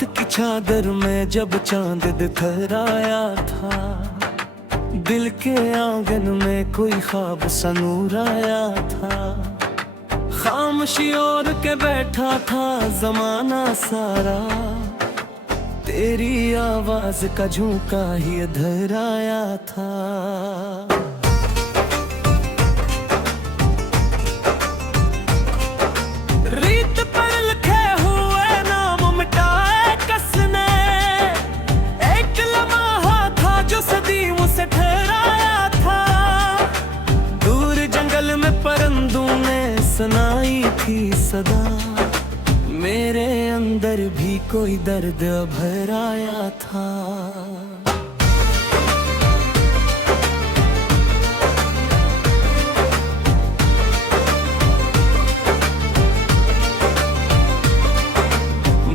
रात की चादर में जब चांद दिखराया था, दिल के आंगन में कोई ख्वाब सा नूर आया था। खामोशी ओढ़ के बैठा था जमाना सारा, तेरी आवाज का झोंका ही इधर आया था। रीत पर लिखे हुए नाम मिटाए कसने, एक लम्हा था जो सदियों से ठहराया था। दूर जंगल में परिंदों ने सुनाई थी सदा, मेरे अंदर भी कोई दर्द भर आया था।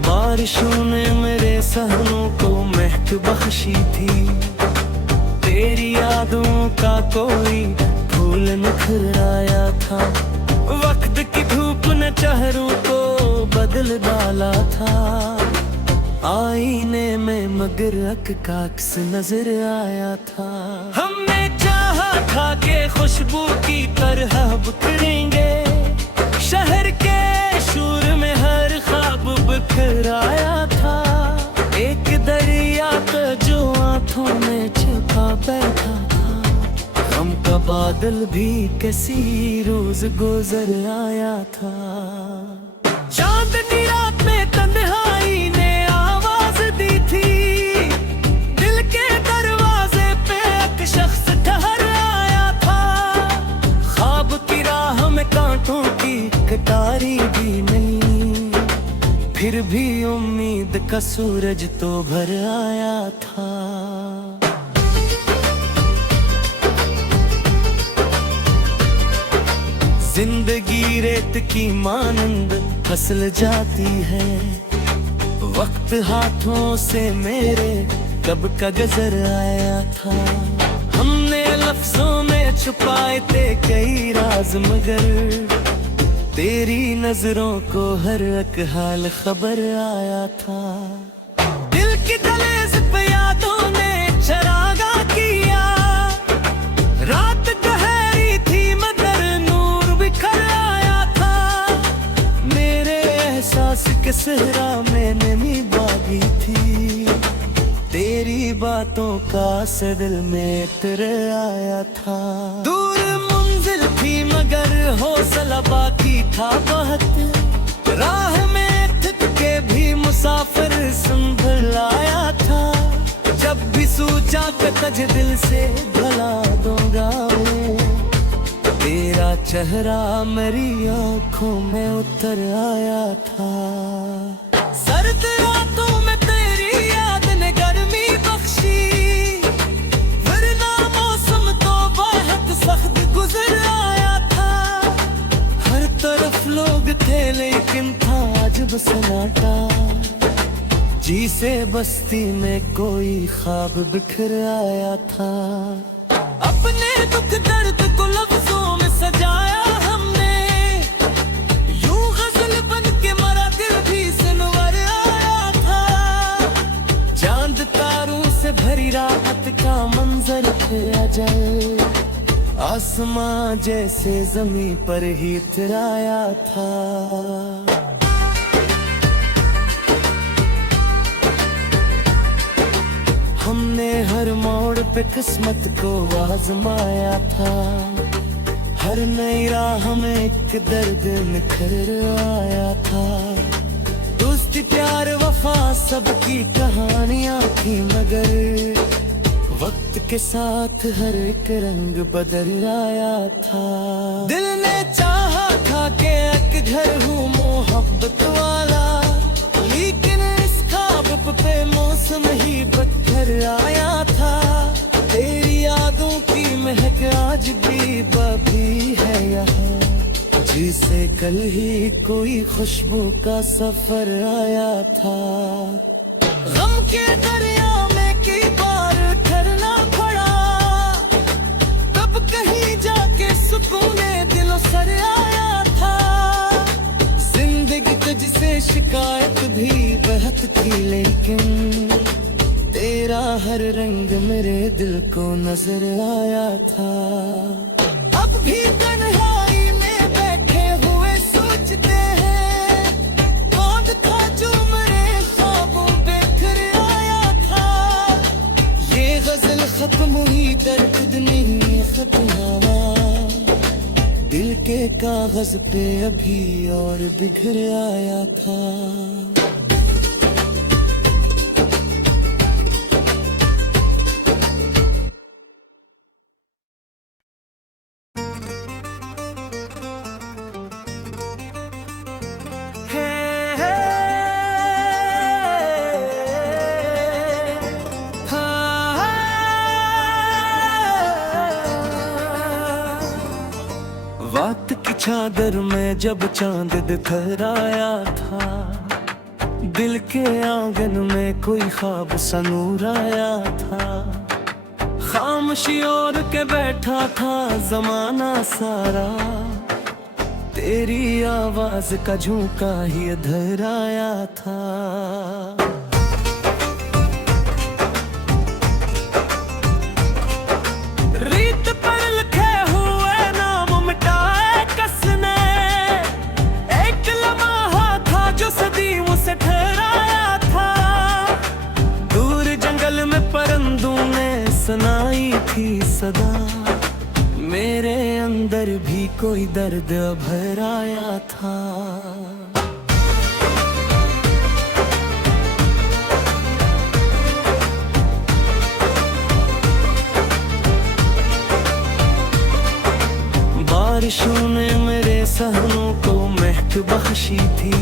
बारिशों ने मेरे सहनों को महक बख्शी थी, तेरी यादों का कोई फूल निखर आया था। वक्त की धूप ने चेहरों को बदल डाला था, आईने में मगर का अक्स नजर आया था। हमने चाहा था कि खुशबू की तरह बिखरेंगे, शहर के शोर में हर ख्वाब बिखर आया था। एक दरिया का जो आंखों में छिपा बैठा था, गम का बादल भी किसी रोज गुजर आया था। चांदनी रात में तन्हाई ने आवाज दी थी, दिल के दरवाजे पे एक शख्स ठहर आया था। ख्वाब की राह में कांटों की कटारी भी नहीं, फिर भी उम्मीद का सूरज तो भर आया था। जिंदगी रेत की मानंद फिसल जाती है, वक्त हाथों से मेरे कब का गुजर आया था। हमने लफ्जों में छुपाए थे कई राज, मगर तेरी नजरों को हर एक हाल खबर आया था। दिल की दहलीज पे यादों ने चरागा किया, रात गहरी थी मगर नूर बिखर आया था। मेरे एहसास के सहरा में नमी बागी थी, तेरी बातों का असर दिल में उतर आया था। दूर मंजिल थी मगर हौसला बाकी था बहुत, राह में थक के भी मुसाफिर संभल आया था। जब भी सोचा कि तुझे दिल से भुला दूंगा मैं, तेरा चेहरा मेरी आंखों में उतर आया था। सर्द रातों में तेरी याद ने गर्मी बख्शी, वरना मौसम तो बहुत सख्त गुजर आया था। हर तरफ लोग थे लेकिन था अजब सन्नाटा, जी से बस्ती में कोई ख्वाब बिखर आया था। अपने दुख दर्द को लफ्जों में सजाया हमने, यूं गजल बन के मरा दिल भी सुनवर आया था। चांद तारों से भरी रात का मंजर थे अजब, आसमां जैसे जमीन पर ही उतराया था। हमने हर मोड़ पे किस्मत को आजमाया था, हर नई राह में एक दर्द निखर आया था। दोस्ती प्यार वफा सबकी कहानियां थी, मगर वक्त के साथ हर एक रंग बदल आया था। दिल ने चाहा था कि एक घर हूँ मोहब्बत वाला, लेकिन इस ख्वाब पे मौसम ही बदतर आया था। तेरी यादों की महक आज भी बाकी है यहाँ, जिसे कल ही कोई खुशबू का सफर आया था। गम के दरिया में कई बार ठहरना पड़ा, तब कहीं जाके सुकून दिलों सर आया था। जिंदगी तुझसे शिकायत भी बहुत थी, लेकिन तेरा हर रंग मेरे दिल को नजर आया था। अब भी तन्हाई में बैठे हुए सोचते हैं, कौन था जो मेरे ख्वाबों बेखर आया था। ये गजल खत्म हुई, दर्द नहीं खत्म हुआ, दिल के कागज पे अभी और बिखर आया था। वक्त की चादर में जब चांद दिखराया था, दिल के आंगन में कोई ख्वाब सा नूर आया था। खामोशी ओढ़ के बैठा था जमाना सारा, तेरी आवाज का झोंका ही इधर आया था। रीत पर लिखे हुए नाम मिटाए कसने, एक लम्हा था जो सदियों से ठहराया था। दूर जंगल में परिंदों ने सुनाई थी सदा, मेरे अंदर भी कोई दर्द भर आया था। बारिशों ने मेरे सहनों को महक बख्शी थी,